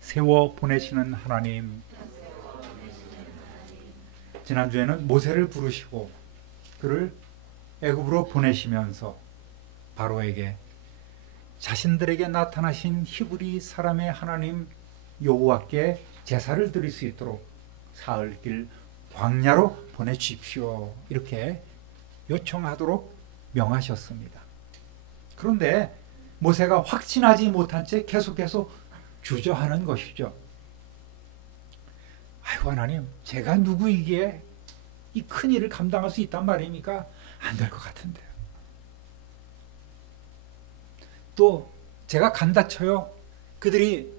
세워 보내시는 하나님, 지난주에는 모세를 부르시고 그를 애굽으로 보내시면서 바로에게 자신들에게 나타나신 히브리 사람의 하나님 여호와께 제사를 드릴 수 있도록 사흘길 광야로 보내주십시오, 이렇게 요청하도록 명하셨습니다. 그런데 모세가 확신하지 못한 채 계속해서 주저하는 것이죠. 아이고 하나님, 제가 누구이기에 이 큰 일을 감당할 수 있단 말입니까? 안 될 것 같은데요. 또 제가 간다 쳐요. 그들이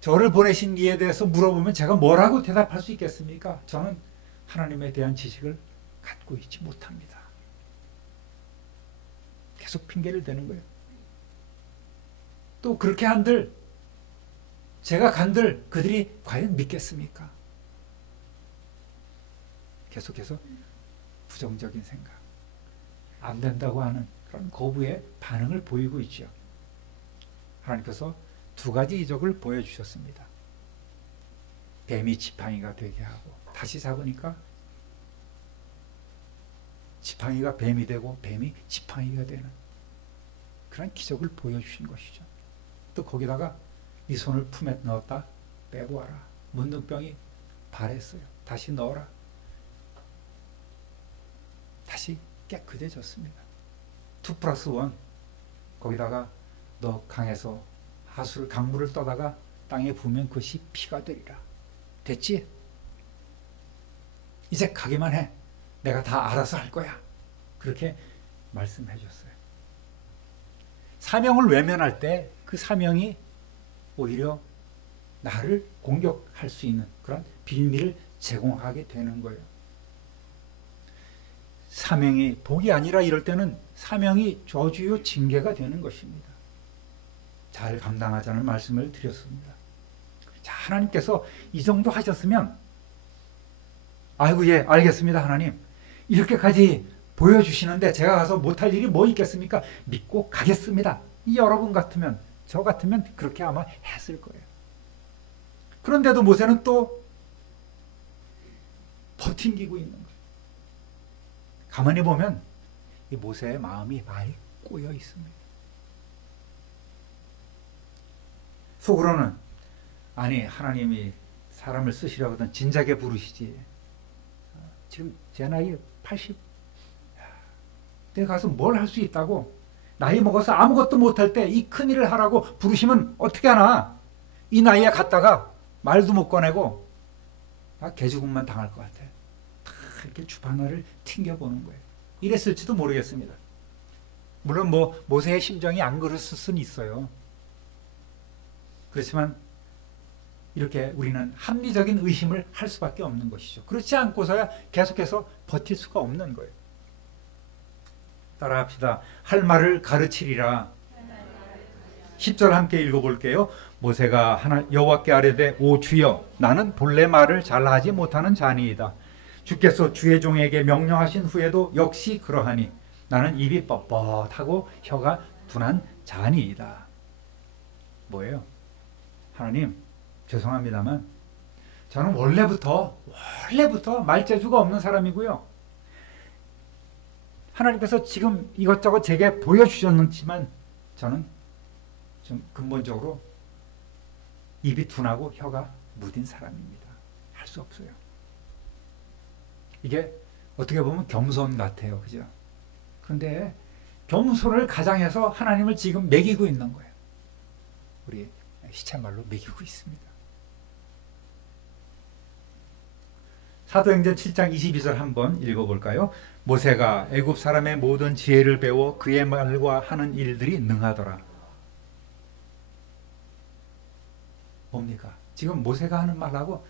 저를 보내신 이에 대해서 물어보면 제가 뭐라고 대답할 수 있겠습니까? 저는 하나님에 대한 지식을 갖고 있지 못합니다. 계속 핑계를 대는 거예요. 또 그렇게 한들, 제가 간들 그들이 과연 믿겠습니까? 계속해서 부정적인 생각, 안 된다고 하는 그런 거부의 반응을 보이고 있죠. 하나님께서 두 가지 이적을 보여주셨습니다. 뱀이 지팡이가 되게 하고, 다시 잡으니까 지팡이가 뱀이 되고 뱀이 지팡이가 되는 그런 기적을 보여주신 것이죠. 또 거기다가 이 손을 품에 넣었다 빼보아라. 문둥병이 발했어요. 다시 넣어라. 다시 깨끗해졌습니다. 2+1. 거기다가 너 강에서 강물을 떠다가 땅에 부으면 그것이 피가 되리라. 됐지? 이제 가기만 해. 내가 다 알아서 할 거야. 그렇게 말씀해 줬어요. 사명을 외면할 때 그 사명이 오히려 나를 공격할 수 있는 그런 빌미를 제공하게 되는 거예요. 사명이 복이 아니라 이럴 때는 사명이 저주요 징계가 되는 것입니다. 잘 감당하자는 말씀을 드렸습니다. 자, 하나님께서 이 정도 하셨으면 아이고 예 알겠습니다 하나님, 이렇게까지 보여주시는데 제가 가서 못할 일이 뭐 있겠습니까? 믿고 가겠습니다. 여러분 같으면, 저 같으면 그렇게 아마 했을 거예요. 그런데도 모세는 또 버팅기고 있는 거예요. 가만히 보면 이 모세의 마음이 많이 꼬여 있습니다. 속으로는 아니 하나님이 사람을 쓰시려거든 진작에 부르시지. 지금 제 나이 80. 내가 가서 뭘 할 수 있다고? 나이 먹어서 아무것도 못할 때 이 큰일을 하라고 부르시면 어떻게 하나? 이 나이에 갔다가 말도 못 꺼내고 나 개죽음만 당할 것 같아. 이렇게 주판을 튕겨보는 거예요. 이랬을지도 모르겠습니다. 물론 모세의 심정이 안 그랬을 수는 있어요. 그렇지만 이렇게 우리는 합리적인 의심을 할 수밖에 없는 것이죠. 그렇지 않고서야 계속해서 버틸 수가 없는 거예요. 따라합시다. 할 말을 가르치리라. 10절 함께 읽어볼게요. 모세가 여호와께 아뢰되 오 주여, 나는 본래 말을 잘하지 못하는 자니이다. 주께서 주의 종에게 명령하신 후에도 역시 그러하니 나는 입이 뻣뻣하고 혀가 둔한 자니이다. 뭐예요? 하나님 죄송합니다만 저는 원래부터 말재주가 없는 사람이고요. 하나님께서 지금 이것저것 제게 보여주셨지만 저는 좀 근본적으로 입이 둔하고 혀가 무딘 사람입니다. 할 수 없어요. 이게 어떻게 보면 겸손 같아요. 그죠? 그런데 겸손을 가장해서 하나님을 지금 매기고 있는 거예요. 우리 시체말로 매기고 있습니다. 사도행전 7장 22절 한번 읽어볼까요? 모세가 애굽 사람의 모든 지혜를 배워 그의 말과 하는 일들이 능하더라. 뭡니까? 지금 모세가 하는 말하고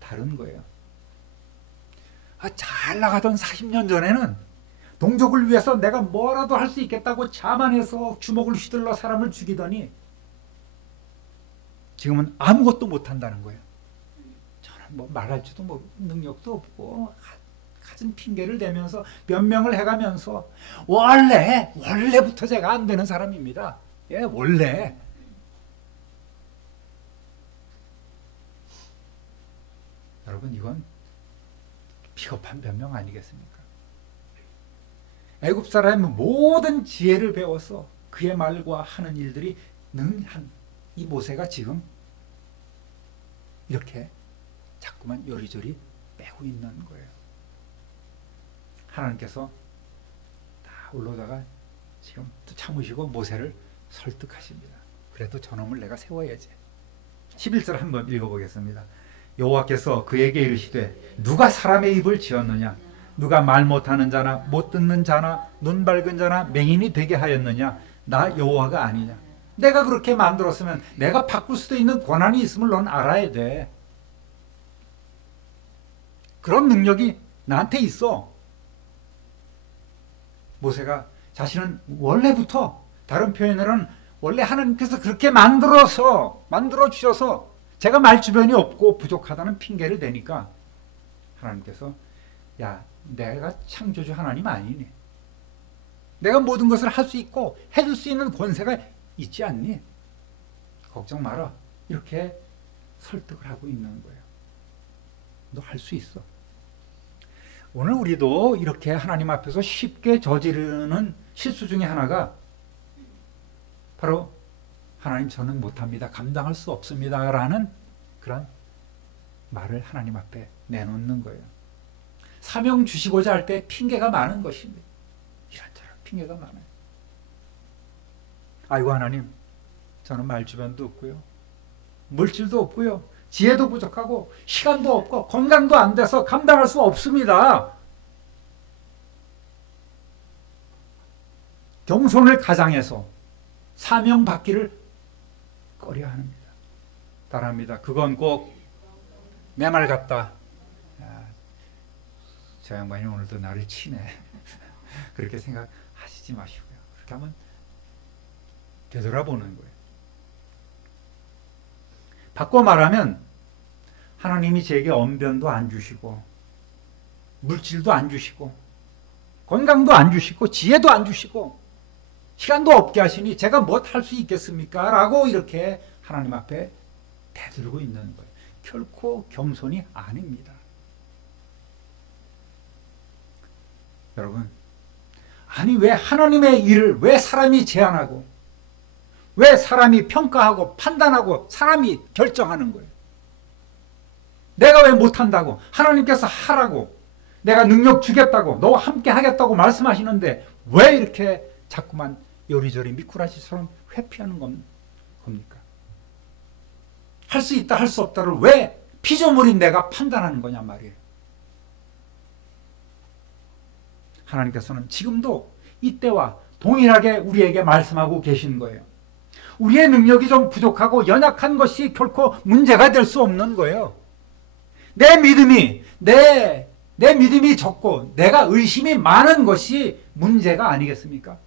다른 거예요. 잘 나가던 40년 전에는 동족을 위해서 내가 뭐라도 할 수 있겠다고 자만해서 주먹을 휘둘러 사람을 죽이더니 지금은 아무것도 못한다는 거예요. 저는 말할 줄도 능력도 없고 갖은 핑계를 대면서 변명을 해가면서 원래부터 제가 안 되는 사람입니다. 예, 원래. 여러분, 이건 비겁한 변명 아니겠습니까? 애굽 사람의 모든 지혜를 배워서 그의 말과 하는 일들이 능한 이 모세가 지금 이렇게 자꾸만 요리조리 빼고 있는 거예요. 하나님께서 다 올라오다가 지금 또 참으시고 모세를 설득하십니다. 그래도 저놈을 내가 세워야지. 11절 한번 읽어보겠습니다. 여호와께서 그에게 이르시되 누가 사람의 입을 지었느냐? 누가 말 못하는 자나 못 듣는 자나 눈 밝은 자나 맹인이 되게 하였느냐? 나 여호와가 아니냐? 내가 그렇게 만들었으면 내가 바꿀 수도 있는 권한이 있음을 넌 알아야 돼. 그런 능력이 나한테 있어. 모세가 자신은 원래부터, 다른 표현으로는 원래 하나님께서 그렇게 만들어 주셔서 제가 말 주변이 없고 부족하다는 핑계를 대니까 하나님께서 야, 내가 창조주 하나님 아니니? 내가 모든 것을 할 수 있고 해줄 수 있는 권세가 있지 않니? 걱정 마라. 이렇게 설득을 하고 있는 거예요. 너 할 수 있어. 오늘 우리도 이렇게 하나님 앞에서 쉽게 저지르는 실수 중에 하나가 바로 하나님 저는 못합니다. 감당할 수 없습니다. 라는 그런 말을 하나님 앞에 내놓는 거예요. 사명 주시고자 할 때 핑계가 많은 것입니다. 이런저런 핑계가 많아요. 아이고 하나님, 저는 말주변도 없고요. 물질도 없고요. 지혜도 부족하고 시간도 없고 건강도 안 돼서 감당할 수 없습니다. 겸손을 가장해서 사명 받기를 꺼려합니다. 따라합니다. 그건 꼭 내 말 같다. 야, 저 양반이 오늘도 나를 치네. 그렇게 생각하시지 마시고요. 그렇게 하면 되돌아보는 거예요. 바꿔 말하면 하나님이 제게 언변도 안 주시고 물질도 안 주시고 건강도 안 주시고 지혜도 안 주시고 시간도 없게 하시니 제가 뭐 할 수 있겠습니까? 라고 이렇게 하나님 앞에 대들고 있는 거예요. 결코 겸손이 아닙니다. 여러분, 아니 왜 하나님의 일을 왜 사람이 제안하고 왜 사람이 평가하고 판단하고 사람이 결정하는 거예요? 내가 왜 못한다고? 하나님께서 하라고, 내가 능력 주겠다고, 너와 함께 하겠다고 말씀하시는데 왜 이렇게 자꾸만 요리조리 미꾸라지처럼 회피하는 겁니까? 할 수 있다 할 수 없다를 왜 피조물인 내가 판단하는 거냐 말이에요. 하나님께서는 지금도 이때와 동일하게 우리에게 말씀하고 계신 거예요. 우리의 능력이 좀 부족하고 연약한 것이 결코 문제가 될 수 없는 거예요. 내 믿음이 적고 내가 의심이 많은 것이 문제가 아니겠습니까?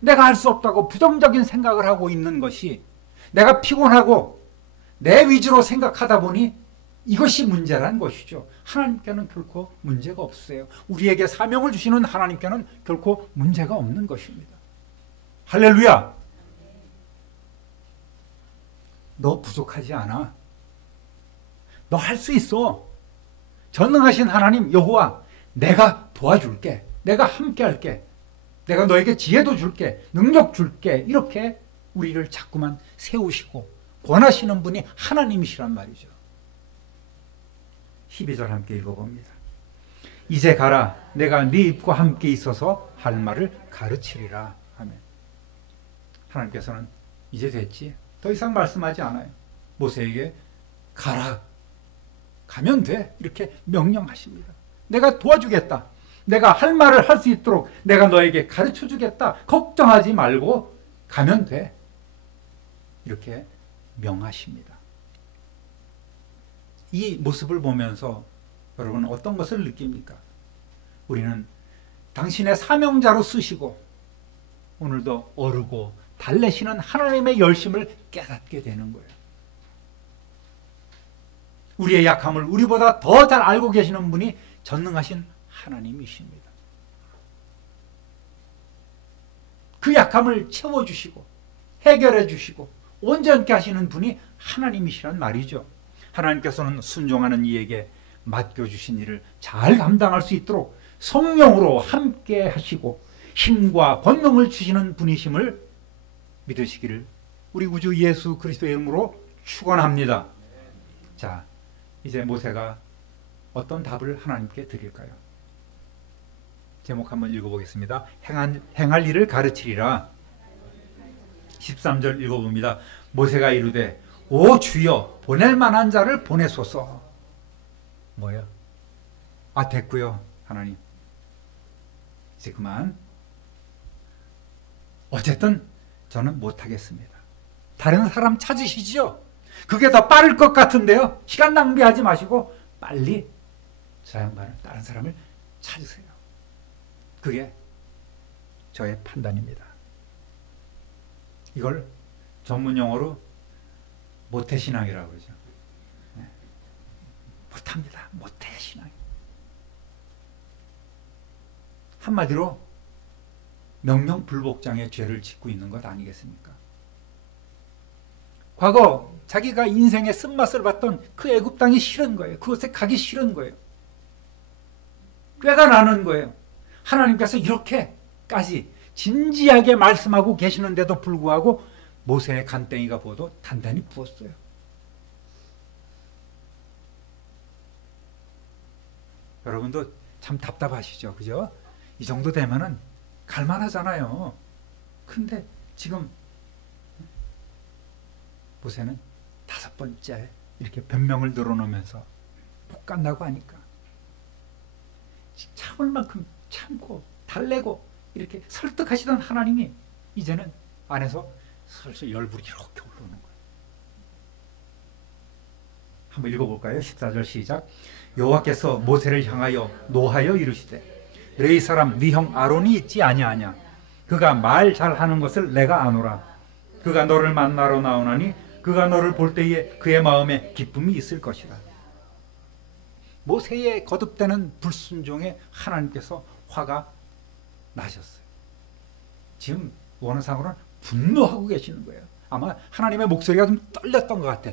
내가 할 수 없다고 부정적인 생각을 하고 있는 것이, 내가 피곤하고 내 위주로 생각하다 보니 이것이 문제란 것이죠. 하나님께는 결코 문제가 없어요. 우리에게 사명을 주시는 하나님께는 결코 문제가 없는 것입니다. 할렐루야! 너 부족하지 않아. 너 할 수 있어. 전능하신 하나님 여호와, 내가 도와줄게. 내가 함께 할게. 내가 너에게 지혜도 줄게. 능력 줄게. 이렇게 우리를 자꾸만 세우시고 권하시는 분이 하나님이시란 말이죠. 12절 함께 읽어봅니다. 이제 가라. 내가 네 입과 함께 있어서 할 말을 가르치리라. 아멘. 하나님께서는 이제 됐지. 더 이상 말씀하지 않아요. 모세에게 가라. 가면 돼. 이렇게 명령하십니다. 내가 도와주겠다. 내가 할 말을 할 수 있도록 내가 너에게 가르쳐 주겠다. 걱정하지 말고 가면 돼. 이렇게 명하십니다. 이 모습을 보면서 여러분 어떤 것을 느낍니까? 우리는 당신의 사명자로 쓰시고 오늘도 어르고 달래시는 하나님의 열심을 깨닫게 되는 거예요. 우리의 약함을 우리보다 더 잘 알고 계시는 분이 전능하신 하나님이십니다. 그 약함을 채워주시고 해결해 주시고 온전케 하시는 분이 하나님이시란 말이죠. 하나님께서는 순종하는 이에게 맡겨주신 일을 잘 감당할 수 있도록 성령으로 함께 하시고 힘과 권능을 주시는 분이심을 믿으시기를 우리 구주 예수 그리스도의 이름으로 축원합니다. 자, 이제 모세가 어떤 답을 하나님께 드릴까요? 제목 한번 읽어보겠습니다. 행할 일을 가르치리라. 13절 읽어봅니다. 모세가 이르되 오 주여 보낼 만한 자를 보내소서. 뭐예요? 아, 됐고요 하나님, 이제 그만. 어쨌든 저는 못하겠습니다. 다른 사람 찾으시지요. 그게 더 빠를 것 같은데요. 시간 낭비하지 마시고 빨리 저 양반을, 다른 사람을 찾으세요. 그게 저의 판단입니다. 이걸 전문 용어로 모태신앙이라고 그러죠. 네. 못합니다. 모태신앙. 한마디로 명령불복장의 죄를 짓고 있는 것 아니겠습니까? 과거 자기가 인생의 쓴맛을 봤던 그 애굽 땅이 싫은 거예요. 그곳에 가기 싫은 거예요. 꾀가 나는 거예요. 하나님께서 이렇게까지 진지하게 말씀하고 계시는데도 불구하고 모세의 간땡이가 부어도 단단히 부었어요. 여러분도 참 답답하시죠? 그죠? 이 정도 되면은 갈만하잖아요. 근데 지금 모세는 5번째 이렇게 변명을 늘어놓으면서 못 간다고 하니까 참을 만큼 참고 달래고 이렇게 설득하시던 하나님이 이제는 안에서 슬슬 열불이 이렇게 오르는 거예요. 한번 읽어볼까요? 14절 시작. 여호와께서 모세를 향하여 노하여 이르시되 레위 사람 네 형 아론이 있지 아니하냐. 그가 말 잘하는 것을 내가 아노라. 그가 너를 만나러 나오나니 그가 너를 볼 때에 그의 마음에 기쁨이 있을 것이라. 모세의 거듭되는 불순종에 하나님께서 화가 나셨어요. 지금 원어상으로는 분노하고 계시는 거예요. 아마 하나님의 목소리가 좀 떨렸던 것 같아.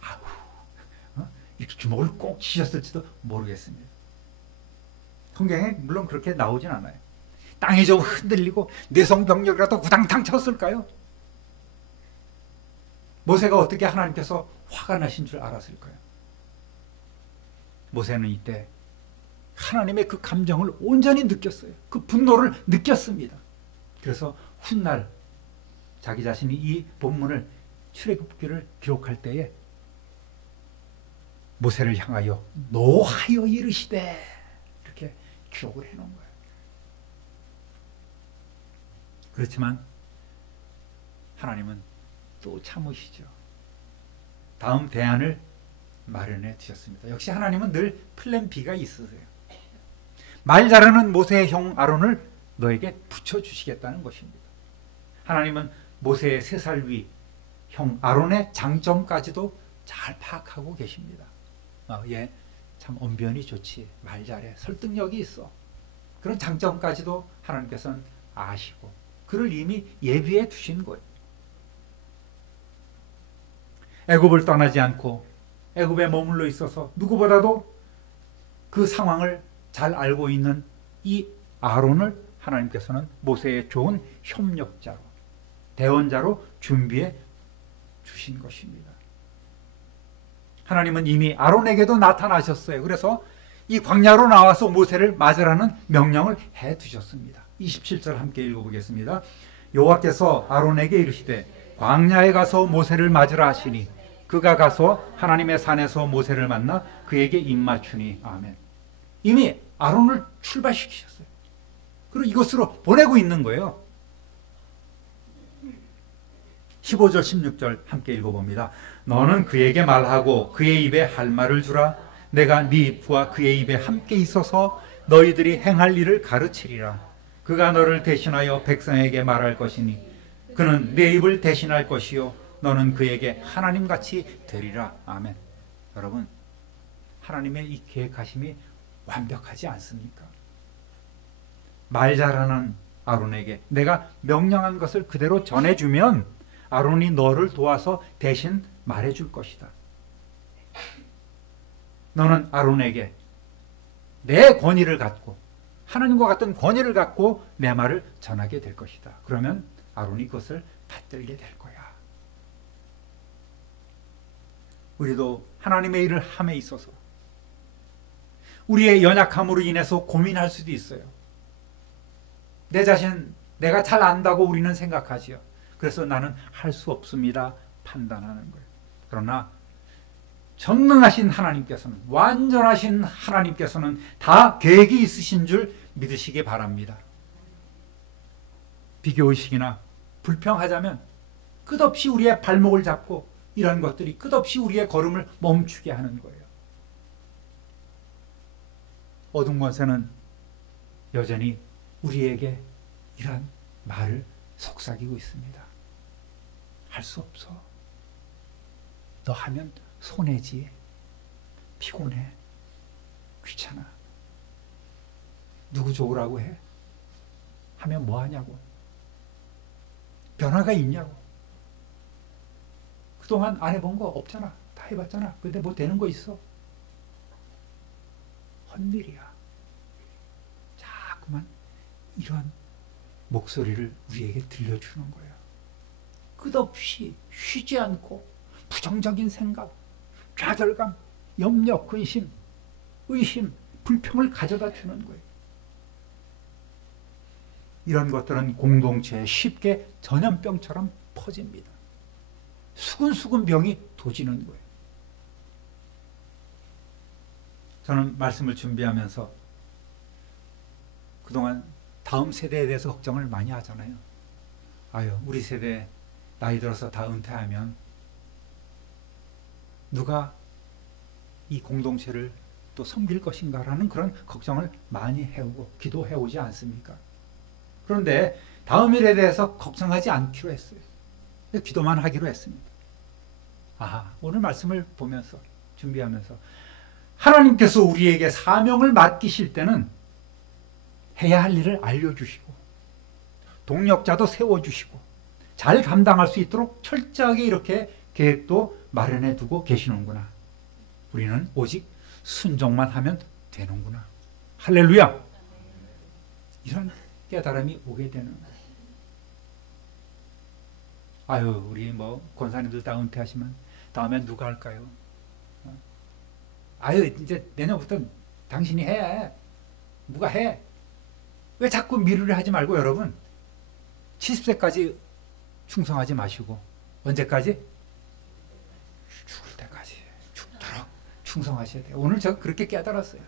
아우, 이렇게 주먹을 꼭 쥐셨을지도 모르겠습니다. 성경에 물론 그렇게 나오진 않아요. 땅이 좀 흔들리고 내성병력이라도 구당탕 쳤을까요? 모세가 어떻게 하나님께서 화가 나신 줄 알았을까요? 모세는 이때 하나님의 그 감정을 온전히 느꼈어요. 그 분노를 느꼈습니다. 그래서 훗날 자기 자신이 이 본문을 출애굽기를 기록할 때에 모세를 향하여 노하여 이르시되 이렇게 기록을 해놓은 거예요. 그렇지만 하나님은 또 참으시죠. 다음 대안을 마련해 두셨습니다. 역시 하나님은 늘 플랜 B가 있으세요. 말 잘하는 모세의 형 아론을 너에게 붙여주시겠다는 것입니다. 하나님은 모세의 3살 위 형 아론의 장점까지도 잘 파악하고 계십니다. 얘 참 언변이 좋지, 말 잘해, 설득력이 있어. 그런 장점까지도 하나님께서는 아시고 그를 이미 예비해 두신 거예요. 애굽을 떠나지 않고 애굽에 머물러 있어서 누구보다도 그 상황을 잘 알고 있는 이 아론을 하나님께서는 모세의 좋은 협력자로, 대원자로 준비해 주신 것입니다. 하나님은 이미 아론에게도 나타나셨어요. 그래서 이 광야로 나와서 모세를 맞으라는 명령을 해 두셨습니다. 27절 함께 읽어보겠습니다. 여호와께서 아론에게 이르시되 광야에 가서 모세를 맞으라 하시니 그가 가서 하나님의 산에서 모세를 만나 그에게 입맞추니. 아멘. 이미 아론을 출발시키셨어요. 그리고 이곳으로 보내고 있는 거예요. 15절 16절 함께 읽어봅니다. 너는 그에게 말하고 그의 입에 할 말을 주라. 내가 네 입과 그의 입에 함께 있어서 너희들이 행할 일을 가르치리라. 그가 너를 대신하여 백성에게 말할 것이니 그는 내 입을 대신할 것이요 너는 그에게 하나님같이 되리라. 아멘. 여러분, 하나님의 이 계획하심이 완벽하지 않습니까? 말 잘하는 아론에게 내가 명령한 것을 그대로 전해주면 아론이 너를 도와서 대신 말해줄 것이다. 너는 아론에게 내 권위를 갖고 하나님과 같은 권위를 갖고 내 말을 전하게 될 것이다. 그러면 아론이 그것을 받들게 될 거야. 우리도 하나님의 일을 함에 있어서 우리의 연약함으로 인해서 고민할 수도 있어요. 내 자신 내가 잘 안다고 우리는 생각하지요. 그래서 나는 할 수 없습니다 판단하는 거예요. 그러나 전능하신 하나님께서는, 완전하신 하나님께서는 다 계획이 있으신 줄 믿으시기 바랍니다. 비교의식이나 불평하자면 끝없이 우리의 발목을 잡고 이런 것들이 끝없이 우리의 걸음을 멈추게 하는 거예요. 어둠 권세는 여전히 우리에게 이런 말을 속삭이고 있습니다. 할 수 없어. 너 하면 손해지. 피곤해. 귀찮아. 누구 좋으라고 해? 하면 뭐 하냐고. 변화가 있냐고. 그동안 안 해본 거 없잖아. 다 해봤잖아. 근데 뭐 되는 거 있어? 헛일이야. 자꾸만 이런 목소리를 우리에게 들려주는 거예요. 끝없이 쉬지 않고 부정적인 생각, 좌절감, 염려, 근심, 의심, 불평을 가져다 주는 거예요. 이런 것들은 공동체에 쉽게 전염병처럼 퍼집니다. 수근수근 병이 도지는 거예요. 저는 말씀을 준비하면서 그동안 다음 세대에 대해서 걱정을 많이 하잖아요. 아유, 우리 세대 나이 들어서 다 은퇴하면 누가 이 공동체를 또 섬길 것인가라는 그런 걱정을 많이 해오고 기도해오지 않습니까? 그런데 다음 일에 대해서 걱정하지 않기로 했어요. 기도만 하기로 했습니다. 오늘 말씀을 보면서 준비하면서 하나님께서 우리에게 사명을 맡기실 때는 해야 할 일을 알려주시고 동력자도 세워주시고 잘 감당할 수 있도록 철저하게 이렇게 계획도 마련해 두고 계시는구나. 우리는 오직 순종만 하면 되는구나. 할렐루야. 이런 깨달음이 오게 되는 거예요. 우리 뭐 권사님들 다 은퇴하시면 다음엔 누가 할까요? 이제 내년부터 당신이 해. 누가 해? 왜 자꾸 미루려 하지 말고 여러분 70세까지 충성하지 마시고 언제까지? 죽을 때까지 죽도록 충성하셔야 돼요. 오늘 제가 그렇게 깨달았어요.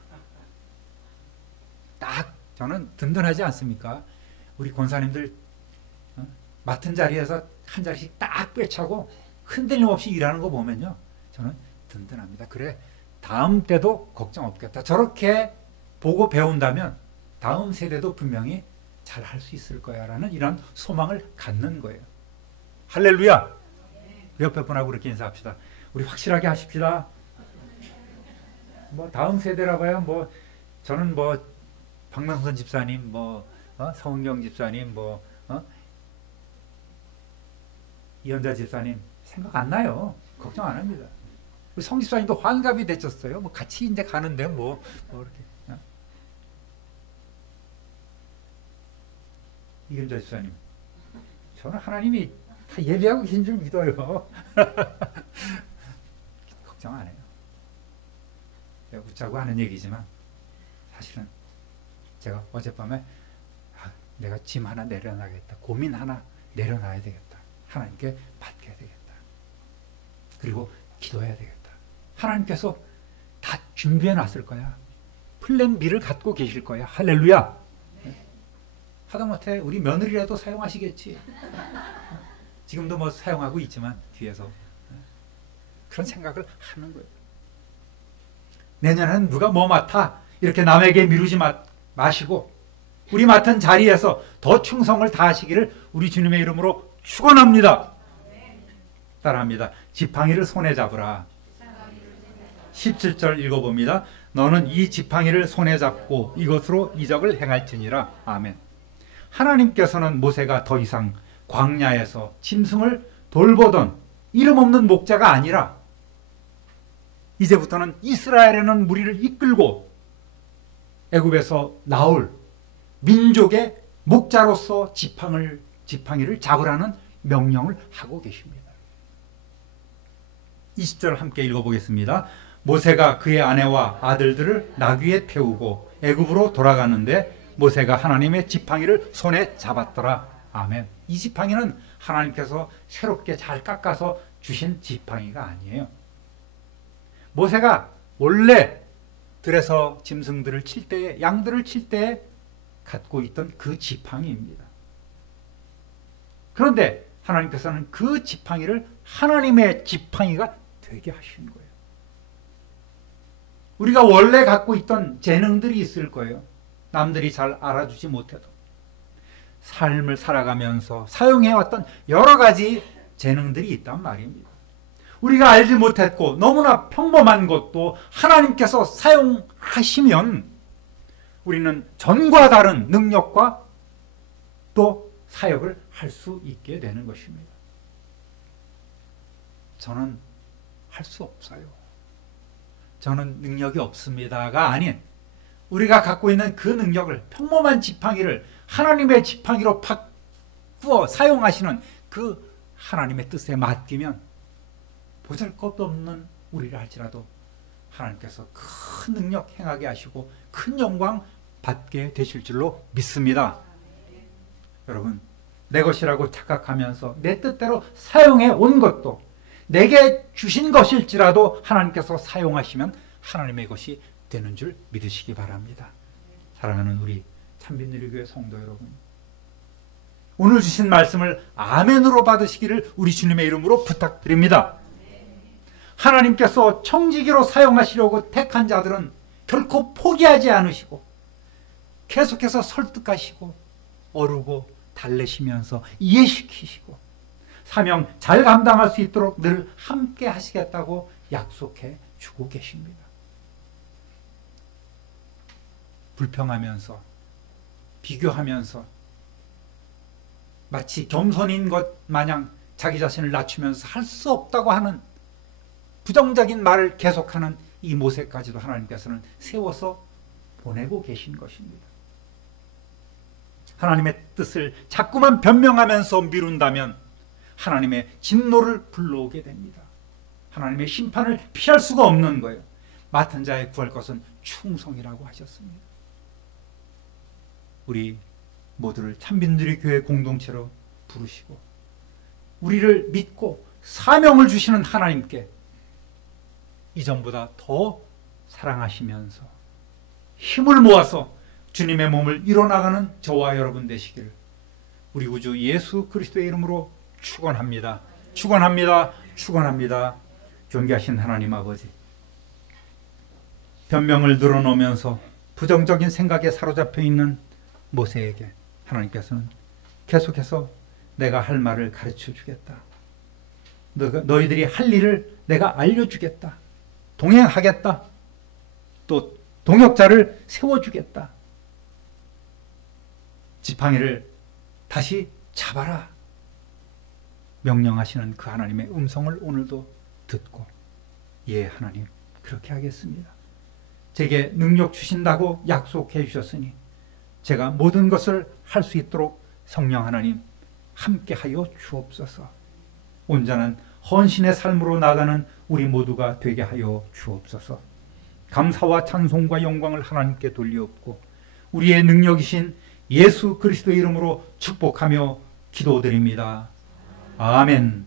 딱 저는 든든하지 않습니까? 우리 권사님들 맡은 자리에서 한 자리씩 딱 꿰차고 흔들림 없이 일하는 거 보면요, 저는 든든합니다. 그래, 다음 때도 걱정 없겠다. 저렇게 보고 배운다면 다음 세대도 분명히 잘 할 수 있을 거야 라는 이런 소망을 갖는 거예요. 할렐루야. 옆에 분하고 그렇게 인사합시다. 우리 확실하게 하십시다. 뭐 다음 세대라 봐야 뭐 저는 뭐 박명선 집사님, 성은경 집사님, 이현자 집사님 생각 안 나요. 걱정 안 합니다. 우리 성 집사님도 환갑이 되셨어요. 뭐 같이 이제 가는데 뭐 이렇게. 이현자 집사님, 저는 하나님이 다 예비하고 계신 줄 믿어요. 걱정 안 해요. 제가 웃자고 하는 얘기지만 사실은 제가 어젯밤에 내가 짐 하나 내려놔야겠다. 고민 하나 내려놔야 되겠다. 하나님께 받게 되겠다. 그리고 기도해야 되겠다. 하나님께서 다 준비해 놨을 거야. 플랜 B를 갖고 계실 거야. 할렐루야. 하다못해 우리 며느리라도 사용하시겠지. 지금도 뭐 사용하고 있지만 뒤에서 그런 생각을 하는 거예요. 내년에는 누가 뭐 맡아 이렇게 남에게 미루지 마시고 우리 맡은 자리에서 더 충성을 다하시기를 우리 주님의 이름으로 축원합니다. 따라합니다. 지팡이를 손에 잡으라. 17절 읽어봅니다. 너는 이 지팡이를 손에 잡고 이것으로 이적을 행할지니라. 아멘. 하나님께서는 모세가 더 이상 광야에서 짐승을 돌보던 이름 없는 목자가 아니라 이제부터는 이스라엘에는 무리를 이끌고 애굽에서 나올 민족의 목자로서 지팡이를 잡으라는 명령을 하고 계십니다. 20절 함께 읽어보겠습니다. 모세가 그의 아내와 아들들을 나귀에 태우고 애굽으로 돌아가는데 모세가 하나님의 지팡이를 손에 잡았더라. 아멘. 이 지팡이는 하나님께서 새롭게 잘 깎아서 주신 지팡이가 아니에요. 모세가 원래 들에서 짐승들을 칠 때에, 양들을 칠 때에 갖고 있던 그 지팡이입니다. 그런데 하나님께서는 그 지팡이를 하나님의 지팡이가 되게 하신 거예요. 우리가 원래 갖고 있던 재능들이 있을 거예요. 남들이 잘 알아주지 못해도 삶을 살아가면서 사용해왔던 여러 가지 재능들이 있단 말입니다. 우리가 알지 못했고 너무나 평범한 것도 하나님께서 사용하시면 우리는 전과 다른 능력과 또 사역을 할 수 있게 되는 것입니다. 저는 할 수 없어요. 저는 능력이 없습니다가 아닌 우리가 갖고 있는 그 능력을, 평범한 지팡이를 하나님의 지팡이로 바꾸어 사용하시는 그 하나님의 뜻에 맡기면 보잘것없는 우리를 할지라도 하나님께서 큰 능력 행하게 하시고 큰 영광 받게 되실 줄로 믿습니다. 여러분, 내 것이라고 착각하면서 내 뜻대로 사용해 온 것도 내게 주신 것일지라도 하나님께서 사용하시면 하나님의 것이 되는 줄 믿으시기 바랍니다. 사랑하는 우리 참빛누리교회 성도 여러분, 오늘 주신 말씀을 아멘으로 받으시기를 우리 주님의 이름으로 부탁드립니다. 하나님께서 청지기로 사용하시려고 택한 자들은 결코 포기하지 않으시고 계속해서 설득하시고 어루고 달래시면서 이해시키시고 사명 잘 감당할 수 있도록 늘 함께 하시겠다고 약속해 주고 계십니다. 불평하면서 비교하면서 마치 겸손인 것 마냥 자기 자신을 낮추면서 할 수 없다고 하는 부정적인 말을 계속하는 이 모세까지도 하나님께서는 세워서 보내고 계신 것입니다. 하나님의 뜻을 자꾸만 변명하면서 미룬다면 하나님의 진노를 불러오게 됩니다. 하나님의 심판을 피할 수가 없는 거예요. 맡은 자의 구할 것은 충성이라고 하셨습니다. 우리 모두를 참빛누리 교회 공동체로 부르시고 우리를 믿고 사명을 주시는 하나님께 이전보다 더 사랑하시면서 힘을 모아서 주님의 몸을 이뤄나가는 저와 여러분 되시기를 우리 구주 예수 그리스도의 이름으로 축원합니다. 축원합니다. 축원합니다. 존귀하신 하나님 아버지, 변명을 늘어놓으면서 부정적인 생각에 사로잡혀 있는 모세에게 하나님께서는 계속해서 내가 할 말을 가르쳐 주겠다. 너희들이 할 일을 내가 알려주겠다. 동행하겠다. 또 동역자를 세워주겠다. 지팡이를 다시 잡아라. 명령하시는 그 하나님의 음성을 오늘도 듣고 예 하나님 그렇게 하겠습니다. 제게 능력 주신다고 약속해 주셨으니 제가 모든 것을 할 수 있도록 성령 하나님 함께하여 주옵소서. 온전한 헌신의 삶으로 나가는 우리 모두가 되게 하여 주옵소서. 감사와 찬송과 영광을 하나님께 돌리옵고 우리의 능력이신 예수 그리스도의 이름으로 축복하며 기도드립니다. 아멘.